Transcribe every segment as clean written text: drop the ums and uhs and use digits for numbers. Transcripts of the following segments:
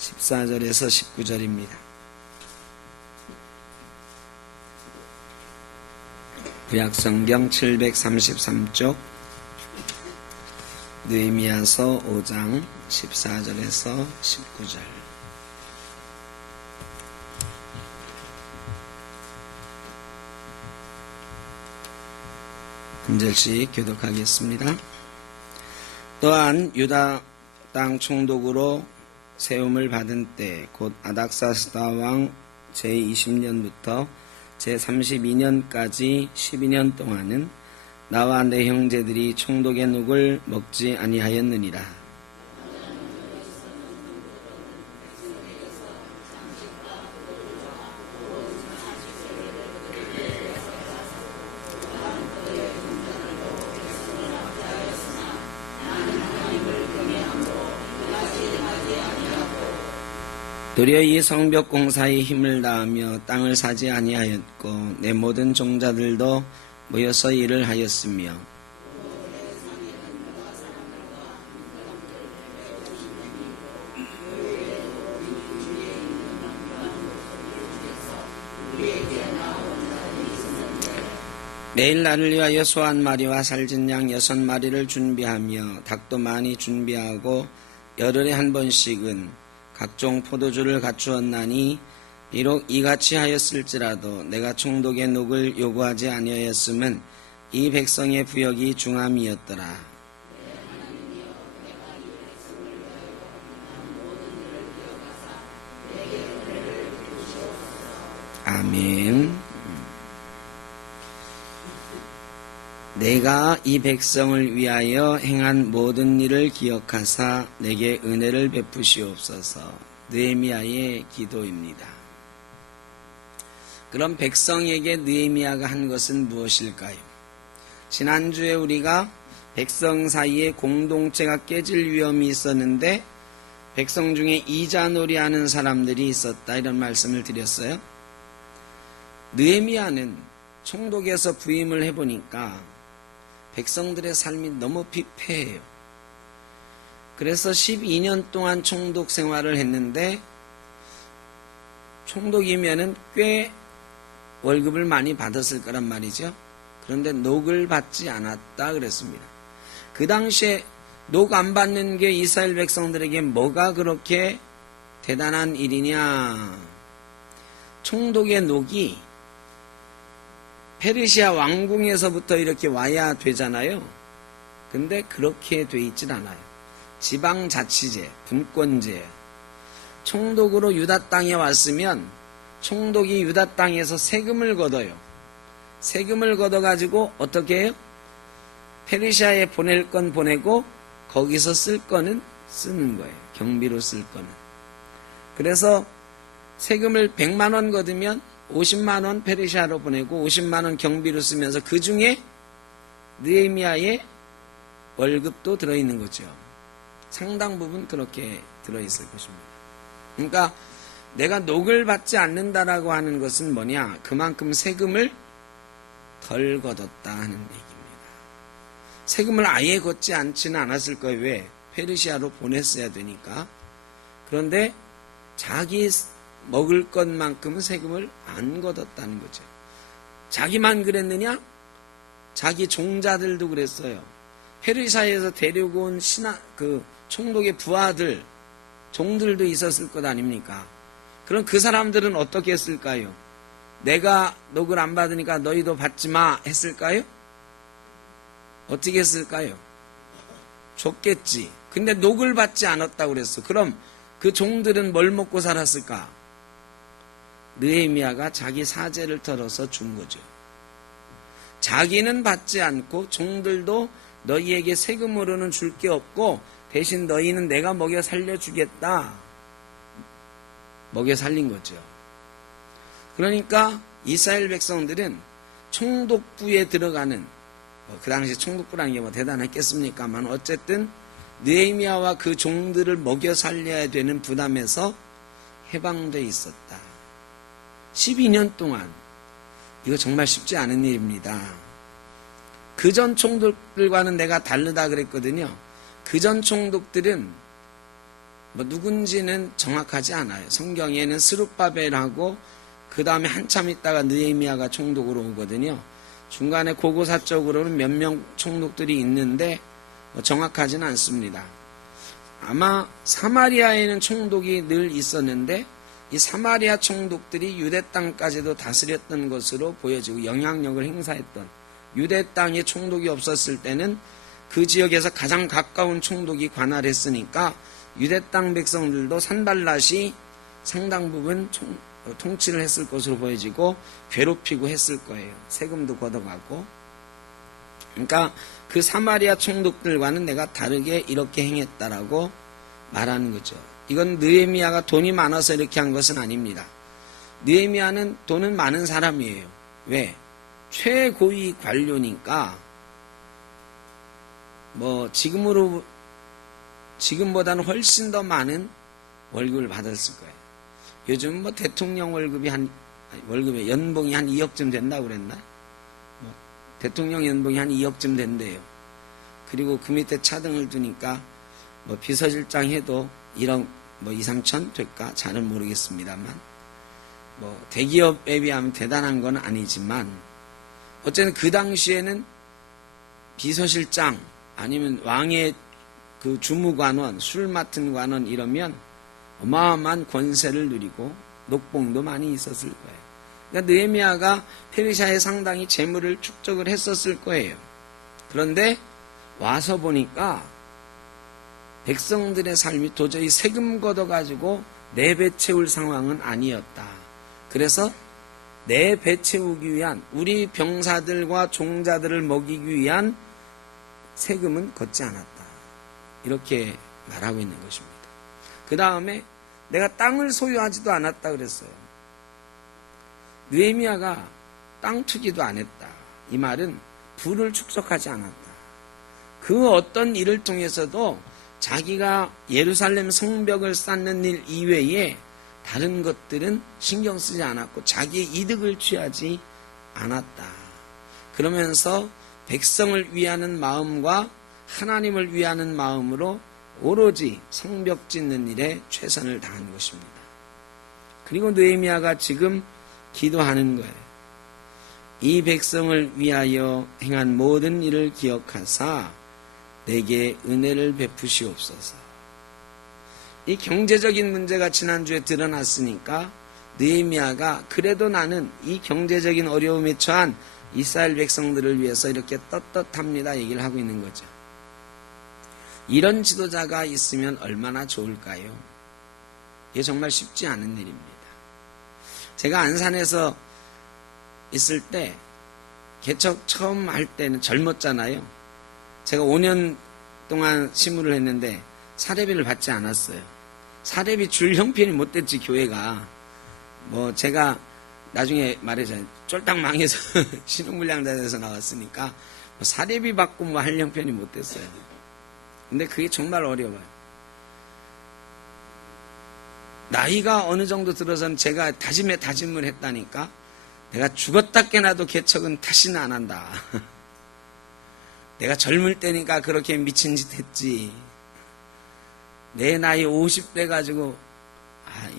14절에서 19절입니다. 구약성경 733쪽 느헤미야서 5장 14절에서 19절. 한 절씩 교독하겠습니다. 또한 유다 땅 총독으로 세움을 받은 때 곧 아닥사스다 왕 제20년부터 제32년까지 12년 동안은 나와 내 형제들이 총독의 눅을 먹지 아니하였느니라. 도리어 이 성벽 공사에 힘을 다하며 땅을 사지 아니하였고 내 모든 종자들도 모여서 일을 하였으며 매일 나를 위하여 소 1마리와 살진 양 6마리를 준비하며 닭도 많이 준비하고 열흘에 한 번씩은 각종 포도주를 갖추었나니 비록 이같이 하였을지라도 내가 총독의 눅을 요구하지 아니하였음은 이 백성의 부역이 중함이었더라. 아멘. 내가 이 백성을 위하여 행한 모든 일을 기억하사 내게 은혜를 베푸시옵소서. 느헤미야의 기도입니다. 그럼 백성에게 느헤미야가 한 것은 무엇일까요? 지난주에 우리가 백성 사이에 공동체가 깨질 위험이 있었는데 백성 중에 이자놀이하는 사람들이 있었다, 이런 말씀을 드렸어요. 느헤미야는 총독에서 부임을 해보니까 백성들의 삶이 너무 피폐해요. 그래서 12년 동안 총독 생활을 했는데 총독이면은 꽤 월급을 많이 받았을 거란 말이죠. 그런데 녹을 받지 않았다 그랬습니다. 그 당시에 녹 안 받는 게 이스라엘 백성들에게 뭐가 그렇게 대단한 일이냐. 총독의 녹이 페르시아 왕궁에서부터 이렇게 와야 되잖아요. 근데 그렇게 돼 있질 않아요. 지방자치제, 분권제. 총독으로 유다 땅에 왔으면 총독이 유다 땅에서 세금을 걷어요. 세금을 걷어가지고 어떻게 해요? 페르시아에 보낼 건 보내고 거기서 쓸 거는 쓰는 거예요. 경비로 쓸 거는. 그래서 세금을 100만 원 걷으면 50만 원 페르시아로 보내고 50만 원 경비로 쓰면서 그 중에 느헤미야의 월급도 들어있는 거죠. 상당 부분 그렇게 들어있을 것입니다. 그러니까 내가 녹을 받지 않는다라고 하는 것은 뭐냐? 그만큼 세금을 덜 걷었다 하는 얘기입니다. 세금을 아예 걷지 않지는 않았을 거예요. 왜? 페르시아로 보냈어야 되니까. 그런데 자기 먹을 것만큼은 세금을 안 걷었다는 거죠. 자기만 그랬느냐? 자기 종자들도 그랬어요. 페르시아에서 데리고 온 총독의 부하들, 종들도 있었을 것 아닙니까? 그럼 그 사람들은 어떻게 했을까요? 내가 녹을 안 받으니까 너희도 받지 마 했을까요? 어떻게 했을까요? 줬겠지. 근데 녹을 받지 않았다고 그랬어. 그럼 그 종들은 뭘 먹고 살았을까? 느헤미야가 자기 사제를 털어서 준 거죠. 자기는 받지 않고 종들도 너희에게 세금으로는 줄 게 없고 대신 너희는 내가 먹여 살려주겠다. 먹여 살린 거죠. 그러니까 이스라엘 백성들은 총독부에 들어가는, 그 당시 총독부라는 게 뭐 대단했겠습니까만 어쨌든 느헤미야와 그 종들을 먹여 살려야 되는 부담에서 해방돼 있었다. 12년 동안. 이거 정말 쉽지 않은 일입니다. 그전 총독들과는 내가 다르다 그랬거든요. 그전 총독들은 뭐 누군지는 정확하지 않아요. 성경에는 스룹바벨하고 그 다음에 한참 있다가 느헤미야가 총독으로 오거든요. 중간에 고고사적으로는 몇 명 총독들이 있는데 뭐 정확하지는 않습니다. 아마 사마리아에는 총독이 늘 있었는데 이 사마리아 총독들이 유대 땅까지도 다스렸던 것으로 보여지고 영향력을 행사했던, 유대 땅에 총독이 없었을 때는 그 지역에서 가장 가까운 총독이 관할했으니까 유대 땅 백성들도 산발랏이 상당 부분 통치를 했을 것으로 보여지고 괴롭히고 했을 거예요. 세금도 걷어가고. 그러니까 그 사마리아 총독들과는 내가 다르게 이렇게 행했다라고 말하는 거죠. 이건 느헤미야가 돈이 많아서 이렇게 한 것은 아닙니다. 느헤미야는 돈은 많은 사람이에요. 왜? 최고위 관료니까 뭐 지금보다는 훨씬 더 많은 월급을 받았을 거예요. 요즘 뭐 대통령 월급의 연봉이 한 2억쯤 된다고 그랬나? 뭐 대통령 연봉이 한 2억쯤 된대요. 그리고 그 밑에 차등을 두니까 뭐 비서실장 해도 1억 뭐 2, 3천 될까? 잘은 모르겠습니다만 뭐 대기업에 비하면 대단한 건 아니지만 어쨌든 그 당시에는 비서실장 아니면 왕의 그 주무관원, 술 맡은 관원 이러면 어마어마한 권세를 누리고 녹봉도 많이 있었을 거예요. 그러니까 느헤미야가 페르시아에 상당히 재물을 축적을 했었을 거예요. 그런데 와서 보니까 백성들의 삶이 도저히 세금 걷어가지고 내배 채울 상황은 아니었다. 그래서 내배 채우기 위한 우리 병사들과 종자들을 먹이기 위한 세금은 걷지 않았다. 이렇게 말하고 있는 것입니다. 그 다음에 내가 땅을 소유하지도 않았다 그랬어요. 느헤미야가 땅 투기도 안 했다. 이 말은 부를 축적하지 않았다. 그 어떤 일을 통해서도 자기가 예루살렘 성벽을 쌓는 일 이외에 다른 것들은 신경 쓰지 않았고 자기의 이득을 취하지 않았다. 그러면서 백성을 위하는 마음과 하나님을 위하는 마음으로 오로지 성벽 짓는 일에 최선을 다한 것입니다. 그리고 느헤미야가 지금 기도하는 거예요. 이 백성을 위하여 행한 모든 일을 기억하사 내게 은혜를 베푸시옵소서. 이 경제적인 문제가 지난주에 드러났으니까 느헤미야가 그래도 나는 이 경제적인 어려움에 처한 이스라엘 백성들을 위해서 이렇게 떳떳합니다 얘기를 하고 있는 거죠. 이런 지도자가 있으면 얼마나 좋을까요? 이게 정말 쉽지 않은 일입니다. 제가 안산에서 있을 때 개척 처음 할 때는 젊었잖아요. 제가 5년 동안 시무를 했는데 사례비를 받지 않았어요. 사례비 줄 형편이 못 됐지 교회가. 뭐 제가 나중에 말해줘요. 쫄딱 망해서 신흥불량단에서 나왔으니까 뭐 사례비 받고 뭐 할 형편이 못 됐어요. 근데 그게 정말 어려워요. 나이가 어느 정도 들어서는 제가 다짐을 했다니까 내가 죽었다 깨나도 개척은 다시는 안 한다. 내가 젊을 때니까 그렇게 미친 짓 했지. 내 나이 50대 가지고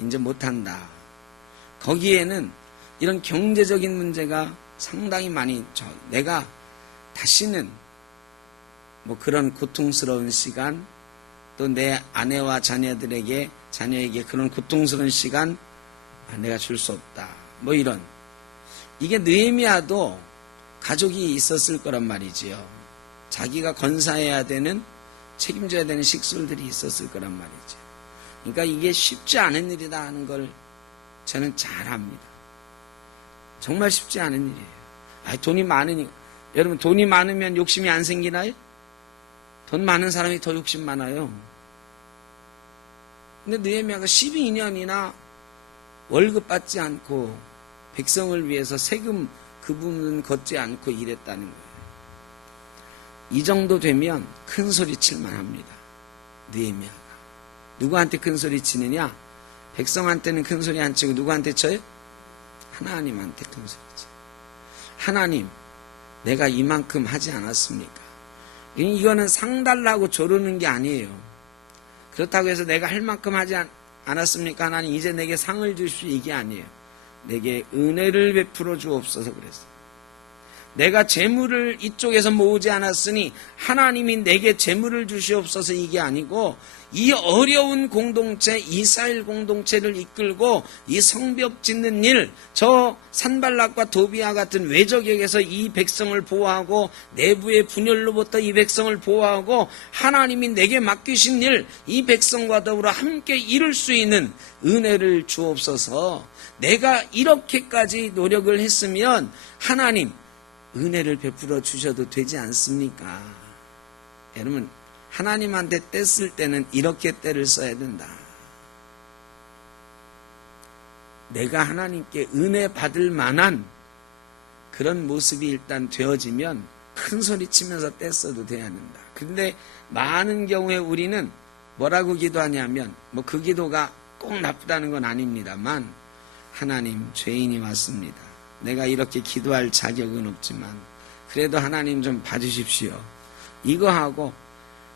이제 못한다. 거기에는 이런 경제적인 문제가 상당히 많이 내가 다시는 뭐 그런 고통스러운 시간 또 내 아내와 자녀에게 그런 고통스러운 시간 내가 줄 수 없다. 뭐 이런 이게 느헤미야도 가족이 있었을 거란 말이지요. 자기가 건사해야 되는 책임져야 되는 식술들이 있었을 거란 말이죠. 그러니까 이게 쉽지 않은 일이다 하는 걸 저는 잘 압니다. 정말 쉽지 않은 일이에요. 돈이 많으니까. 여러분 돈이 많으면 욕심이 안 생기나요? 돈 많은 사람이 더 욕심 많아요. 근데 느헤미야가 12년이나 월급 받지 않고 백성을 위해서 세금 그 부분 걷지 않고 일했다는 거예요. 이 정도 되면 큰 소리 칠만 합니다. 느헤미야가. 누구한테 큰 소리 치느냐? 백성한테는 큰 소리 안 치고 누구한테 쳐요? 하나님한테 큰 소리 쳐요. 하나님, 내가 이만큼 하지 않았습니까? 이거는 상달라고 조르는 게 아니에요. 그렇다고 해서 내가 할 만큼 하지 않았습니까? 하나님 이제 내게 상을 주시오, 이게 아니에요. 내게 은혜를 베풀어 주옵소서 그랬어요. 내가 재물을 이쪽에서 모으지 않았으니 하나님이 내게 재물을 주시옵소서, 이게 아니고 이 어려운 공동체, 이스라엘 공동체를 이끌고 이 성벽 짓는 일, 저 산발락과 도비아 같은 외적에게서 이 백성을 보호하고 내부의 분열로부터 이 백성을 보호하고 하나님이 내게 맡기신 일, 이 백성과 더불어 함께 이룰 수 있는 은혜를 주옵소서. 내가 이렇게까지 노력을 했으면 하나님 은혜를 베풀어 주셔도 되지 않습니까? 여러분, 하나님한테 때 쓸 때는 이렇게 때를 써야 된다. 내가 하나님께 은혜 받을 만한 그런 모습이 일단 되어지면 큰 소리 치면서 때 써도 돼야 한다. 근데 많은 경우에 우리는 뭐라고 기도하냐면, 뭐 그 기도가 꼭 나쁘다는 건 아닙니다만, 하나님, 죄인이 왔습니다. 내가 이렇게 기도할 자격은 없지만 그래도 하나님 좀 봐주십시오. 이거 하고,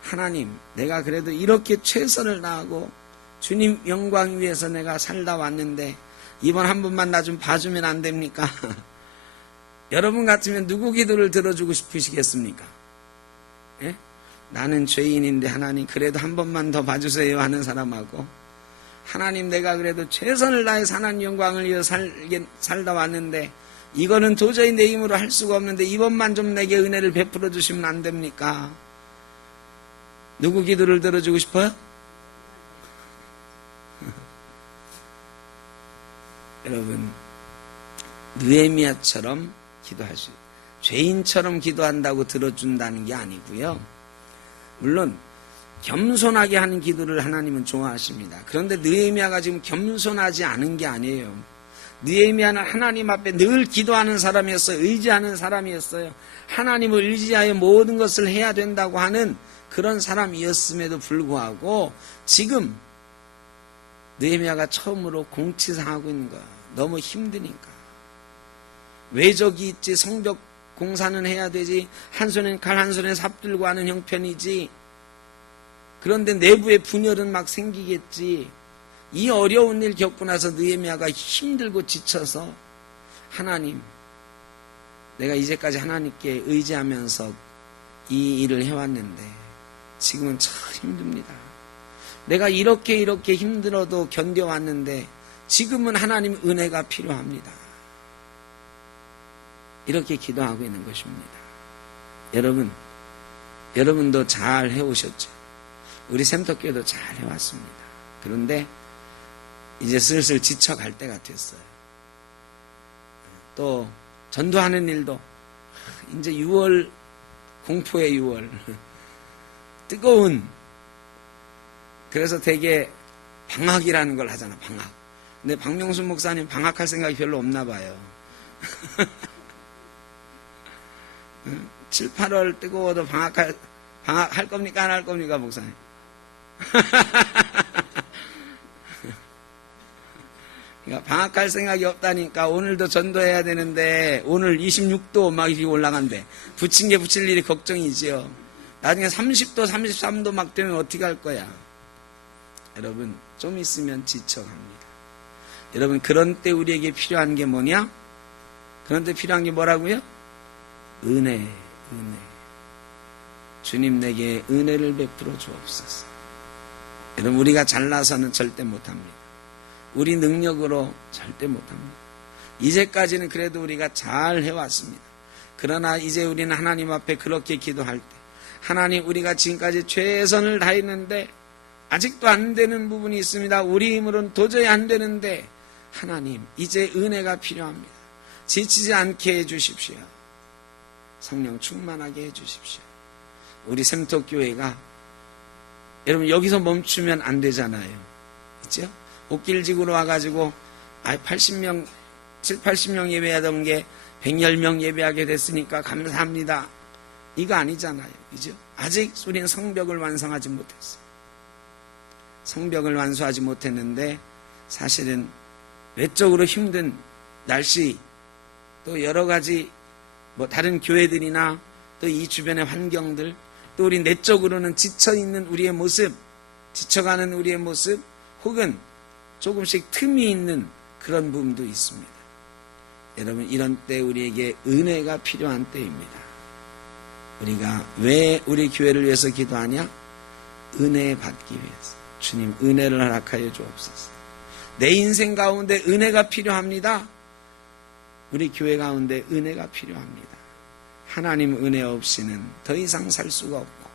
하나님, 내가 그래도 이렇게 최선을 다하고 주님 영광 위해서 내가 살다 왔는데 이번 한 번만 나 좀 봐주면 안 됩니까? 여러분 같으면 누구 기도를 들어주고 싶으시겠습니까? 예? 나는 죄인인데 하나님 그래도 한 번만 더 봐주세요 하는 사람하고, 하나님 내가 그래도 최선을 다해서 하나님 영광을 위해서 살다 왔는데 이거는 도저히 내 힘으로 할 수가 없는데 이번만 좀 내게 은혜를 베풀어 주시면 안 됩니까? 누구 기도를 들어주고 싶어요? 여러분, 느헤미야처럼 기도하시오. 죄인처럼 기도한다고 들어준다는 게 아니고요. 물론 겸손하게 하는 기도를 하나님은 좋아하십니다. 그런데 느헤미야가 지금 겸손하지 않은 게 아니에요. 느헤미야는 하나님 앞에 늘 기도하는 사람이었어요. 의지하는 사람이었어요. 하나님을 의지하여 모든 것을 해야 된다고 하는 그런 사람이었음에도 불구하고 지금 느헤미야가 처음으로 공치상하고 있는 거야. 너무 힘드니까. 외적이 있지, 성벽 공사는 해야 되지, 한 손엔 칼 한 손에 삽 들고 하는 형편이지. 그런데 내부의 분열은 막 생기겠지. 이 어려운 일 겪고 나서 느헤미야가 힘들고 지쳐서, 하나님, 내가 이제까지 하나님께 의지하면서 이 일을 해왔는데 지금은 참 힘듭니다. 내가 이렇게 힘들어도 견뎌왔는데 지금은 하나님 은혜가 필요합니다. 이렇게 기도하고 있는 것입니다. 여러분도 잘 해오셨죠? 우리 샘터교회도 잘 해왔습니다. 그런데 이제 슬슬 지쳐갈 때가 됐어요. 또 전도하는 일도 이제 6월, 공포의 6월, 뜨거운, 그래서 되게 방학이라는 걸 하잖아, 방학. 근데 박명수 목사님 방학할 생각이 별로 없나 봐요. 7, 8월 뜨거워도 방학할 겁니까? 안 할 겁니까, 목사님? 그러니까 방학할 생각이 없다니까. 오늘도 전도해야 되는데 오늘 26도 막 이렇게 올라간대. 붙인 게 붙일 일이 걱정이지요. 나중에 30도 33도 막 되면 어떻게 할 거야. 여러분, 좀 있으면 지쳐갑니다. 여러분, 그런 때 우리에게 필요한 게 뭐냐? 그런 때 필요한 게 뭐라고요? 은혜. 주님, 내게 은혜를 베풀어 주옵소서. 여러분, 우리가 잘나서는 절대 못합니다. 우리 능력으로 절대 못합니다. 이제까지는 그래도 우리가 잘 해왔습니다. 그러나 이제 우리는 하나님 앞에 그렇게 기도할 때, 하나님, 우리가 지금까지 최선을 다했는데 아직도 안 되는 부분이 있습니다. 우리 힘으로는 도저히 안 되는데 하나님, 이제 은혜가 필요합니다. 지치지 않게 해주십시오. 성령 충만하게 해주십시오. 우리 샘터교회가, 여러분, 여기서 멈추면 안 되잖아요. 그렇죠? 옥길지구로 와가지고 80명, 7, 80명 예배하던 게 110명 예배하게 됐으니까 감사합니다. 이거 아니잖아요. 그죠? 아직 우리는 성벽을 완성하지 못했어요. 성벽을 완수하지 못했는데 사실은 외적으로 힘든 날씨, 또 여러 가지 뭐 다른 교회들이나 또 이 주변의 환경들, 또 우리 내적으로는 지쳐있는 우리의 모습, 지쳐가는 우리의 모습, 혹은 조금씩 틈이 있는 그런 부분도 있습니다. 여러분, 이런 때 우리에게 은혜가 필요한 때입니다. 우리가 왜 우리 교회를 위해서 기도하냐? 은혜 받기 위해서. 주님, 은혜를 허락하여 주옵소서. 내 인생 가운데 은혜가 필요합니다. 우리 교회 가운데 은혜가 필요합니다. 하나님 은혜 없이는 더 이상 살 수가 없고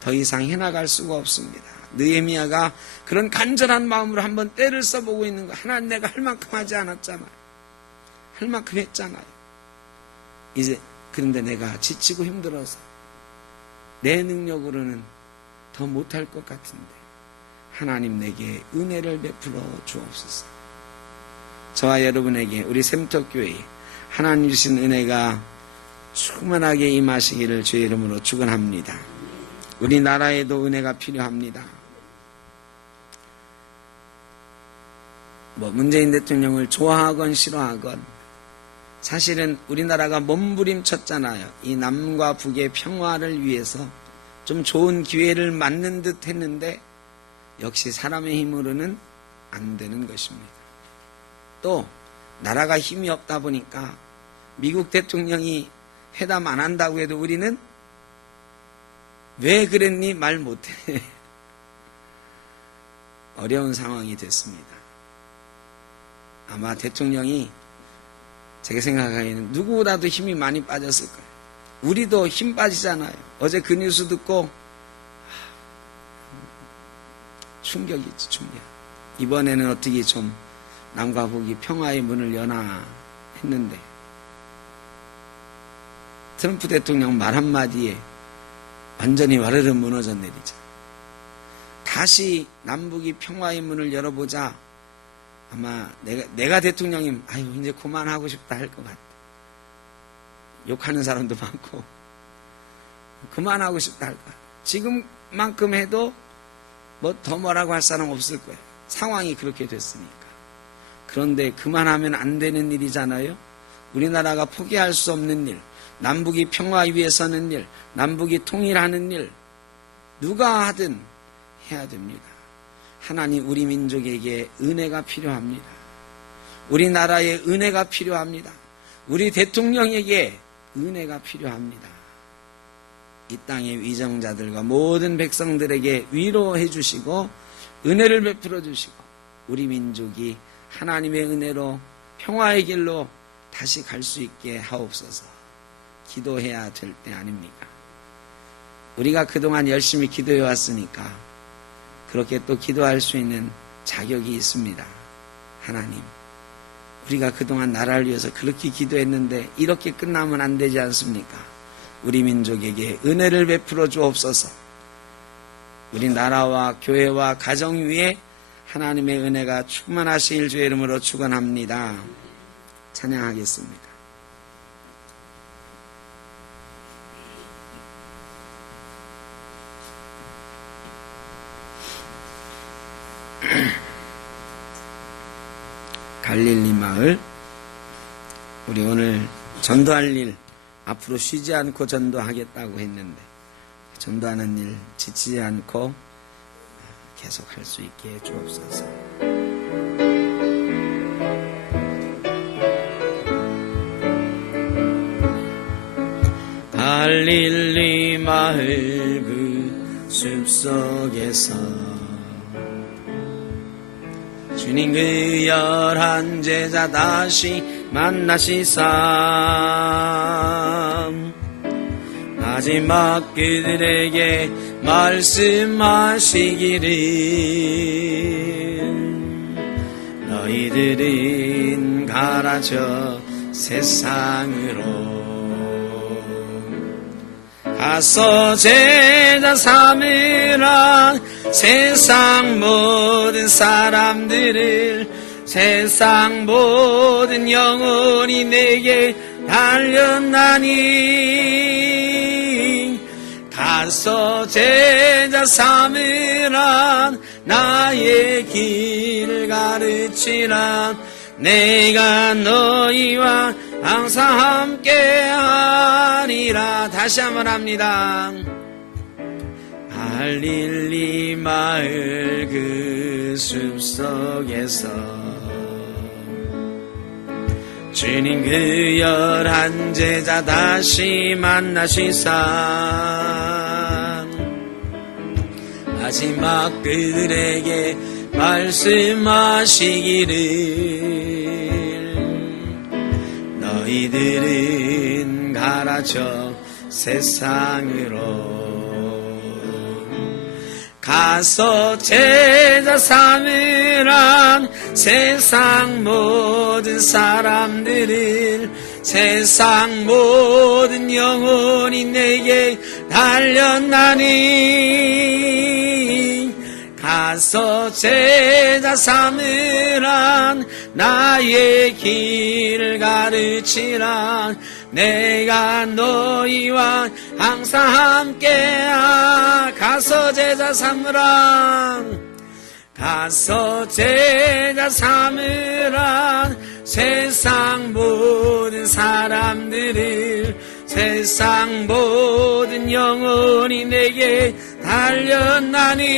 더 이상 해나갈 수가 없습니다. 느헤미야가 그런 간절한 마음으로 한번 때를 써보고 있는 거. 하나님, 내가 할 만큼 하지 않았잖아요. 할 만큼 했잖아요. 이제 그런데 내가 지치고 힘들어서 내 능력으로는 더 못할 것 같은데 하나님, 내게 은혜를 베풀어 주옵소서. 저와 여러분에게, 우리 샘터교회 하나님 주신 은혜가 충만하게 임하시기를 주의 이름으로 축원합니다. 우리나라에도 은혜가 필요합니다. 문재인 대통령을 좋아하건 싫어하건 사실은 우리나라가 몸부림쳤잖아요. 이 남과 북의 평화를 위해서 좀 좋은 기회를 맞는 듯 했는데 역시 사람의 힘으로는 안 되는 것입니다. 또 나라가 힘이 없다 보니까 미국 대통령이 회담 안 한다고 해도 우리는 왜 그랬니? 말 못해. 어려운 상황이 됐습니다. 아마 대통령이 제가 생각하기에는 누구보다도 힘이 많이 빠졌을 거예요. 우리도 힘 빠지잖아요. 어제 그 뉴스 듣고 충격이지, 충격. 이번에는 어떻게 좀 남과 북이 평화의 문을 여나 했는데 트럼프 대통령 말 한마디에 완전히 와르르 무너져 내리죠. 다시 남북이 평화의 문을 열어보자. 아마 내가 대통령이면 아유 이제 그만하고 싶다 할 것 같아. 욕하는 사람도 많고 그만하고 싶다 할 것 같아. 지금만큼 해도 더 뭐라고 할 사람 없을 거예요. 상황이 그렇게 됐으니까. 그런데 그만하면 안 되는 일이잖아요. 우리나라가 포기할 수 없는 일, 남북이 평화 위에 서는 일, 남북이 통일하는 일, 누가 하든 해야 됩니다. 하나님, 우리 민족에게 은혜가 필요합니다. 우리나라에 은혜가 필요합니다. 우리 대통령에게 은혜가 필요합니다. 이 땅의 위정자들과 모든 백성들에게 위로해 주시고 은혜를 베풀어 주시고 우리 민족이 하나님의 은혜로 평화의 길로 다시 갈 수 있게 하옵소서. 기도해야 될 때 아닙니까? 우리가 그동안 열심히 기도해 왔으니까 그렇게 또 기도할 수 있는 자격이 있습니다. 하나님, 우리가 그동안 나라를 위해서 그렇게 기도했는데 이렇게 끝나면 안 되지 않습니까? 우리 민족에게 은혜를 베풀어 주옵소서. 우리 나라와 교회와 가정 위에 하나님의 은혜가 충만하실 주의 이름으로 축원합니다. 찬양하겠습니다. 갈릴리 마을, 우리 오늘 전도할 일 앞으로 쉬지 않고 전도하겠다고 했는데 전도하는 일 지치지 않고 계속 할 수 있게 해 주옵소서. 갈릴리 마을 그 숲속에서 주님 그 열한 제자 다시 만나시사 마지막 그들에게 말씀하시기를 너희들은 가라 저 세상으로 가서 제자 삼으라 세상 모든 사람들을 세상 모든 영혼이 내게 달렸나니 가서 제자 삼으라 나의 길을 가르치라 내가 너희와 항상 함께하리라. 다시 한번 합니다. 갈릴리 마을 그 숲속에서 주님 그 11 제자 다시 만나시사 마지막 그들에게 말씀하시기를 너희들은 가라 저 세상으로 가서 제자 삼으란 세상 모든 사람들을 세상 모든 영혼이 내게 달렸나니 가서 제자 삼으란 나의 길을 가르치라 내가 너희와 항상 함께하 가서 제자 삼으라 가서 제자 삼으라 세상 모든 사람들을 세상 모든 영혼이 내게 달렸나니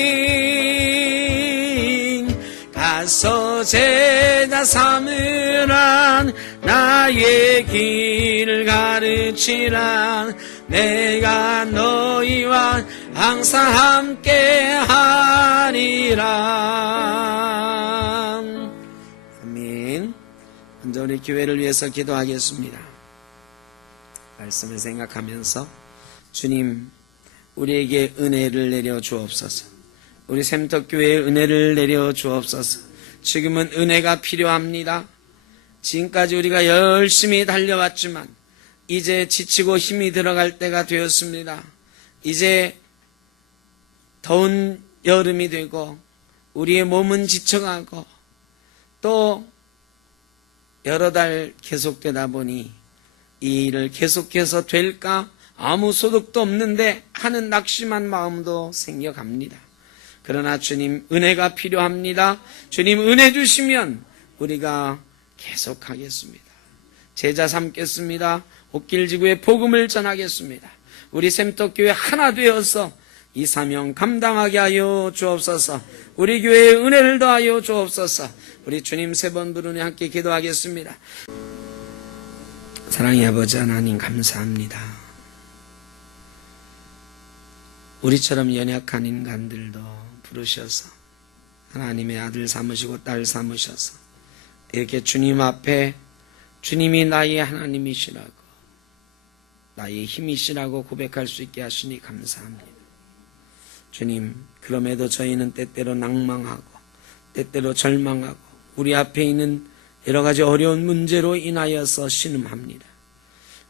가서 제자 삼으라 나의 길을 가르치라 내가 너희와 항상 함께하리라. 아멘. 먼저 우리 교회를 위해서 기도하겠습니다. 말씀을 생각하면서 주님 우리에게 은혜를 내려 주옵소서. 우리 샘터교회에 은혜를 내려 주옵소서. 지금은 은혜가 필요합니다. 지금까지 우리가 열심히 달려왔지만 이제 지치고 힘이 들어갈 때가 되었습니다. 이제 더운 여름이 되고 우리의 몸은 지쳐가고 또 여러 달 계속되다 보니 이 일을 계속해서 될까 아무 소득도 없는데 하는 낙심한 마음도 생겨갑니다. 그러나 주님 은혜가 필요합니다. 주님 은혜 주시면 우리가 계속하겠습니다. 제자 삼겠습니다. 옥길지구의 복음을 전하겠습니다. 우리 샘터교회 하나 되어서 이 사명 감당하게 하여 주옵소서. 우리 교회에 은혜를 더하여 주옵소서. 우리 주님 3번 부르니 함께 기도하겠습니다. 사랑의 아버지 하나님 감사합니다. 우리처럼 연약한 인간들도 부르셔서 하나님의 아들 삼으시고 딸 삼으셔서 이렇게 주님 앞에 주님이 나의 하나님이시라고 나의 힘이시라고 고백할 수 있게 하시니 감사합니다. 주님, 그럼에도 저희는 때때로 낭망하고 때때로 절망하고 우리 앞에 있는 여러 가지 어려운 문제로 인하여서 신음합니다.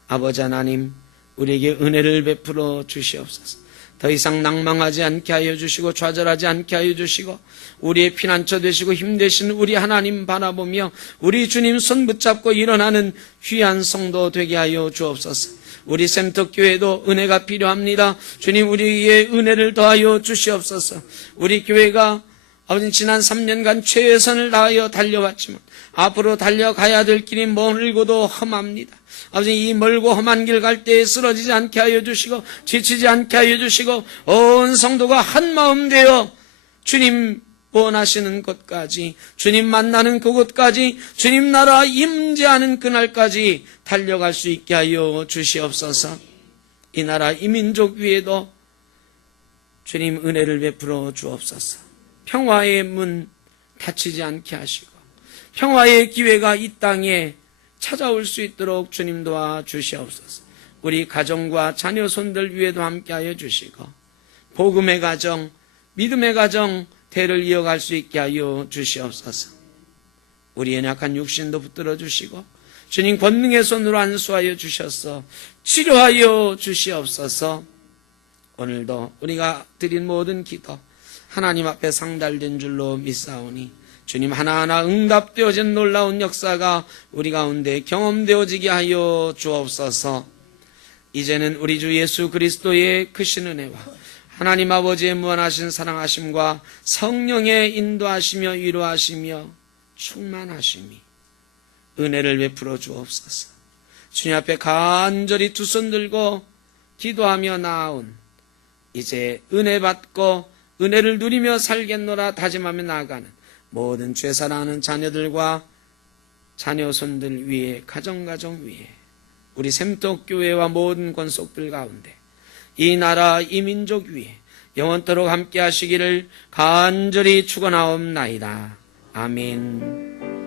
아버지 하나님, 우리에게 은혜를 베풀어 주시옵소서. 더 이상 낭망하지 않게 하여 주시고 좌절하지 않게 하여 주시고 우리의 피난처 되시고 힘되신 우리 하나님 바라보며 우리 주님 손 붙잡고 일어나는 귀한 성도 되게 하여 주옵소서. 우리 샘터교회도 은혜가 필요합니다. 주님 우리의 은혜를 더하여 주시옵소서. 우리 교회가 아버지 지난 3년간 최선을 다하여 달려왔지만 앞으로 달려가야 될 길이 멀고도 험합니다. 아버지 이 멀고 험한 길 갈 때에 쓰러지지 않게 하여 주시고 지치지 않게 하여 주시고 온 성도가 한마음 되어 주님 원하시는 곳까지 주님 만나는 그곳까지 주님 나라 임재하는 그날까지 달려갈 수 있게 하여 주시옵소서. 이 나라 이 민족 위에도 주님 은혜를 베풀어 주옵소서. 평화의 문 닫히지 않게 하시고 평화의 기회가 이 땅에 찾아올 수 있도록 주님 도와주시옵소서. 우리 가정과 자녀 손들 위에도 함께하여 주시고 복음의 가정, 믿음의 가정 대를 이어갈 수 있게 하여 주시옵소서. 우리 연약한 육신도 붙들어 주시고 주님 권능의 손으로 안수하여 주셔서 치료하여 주시옵소서. 오늘도 우리가 드린 모든 기도 하나님 앞에 상달된 줄로 믿사오니 주님 하나하나 응답되어진 놀라운 역사가 우리 가운데 경험되어지게 하여 주옵소서. 이제는 우리 주 예수 그리스도의 크신 은혜와 하나님 아버지의 무한하신 사랑하심과 성령의 인도하시며 위로하시며 충만하심이 은혜를 베풀어 주옵소서. 주님 앞에 간절히 두 손 들고 기도하며 나아온 이제 은혜 받고 은혜를 누리며 살겠노라 다짐하며 나아가는 모든 죄사랑하는 자녀들과 자녀손들 위에, 가정 위에, 우리 샘떡교회와 모든 권속들 가운데 이 나라 이 민족 위에 영원토록 함께 하시기를 간절히 축원하옵나이다. 아멘.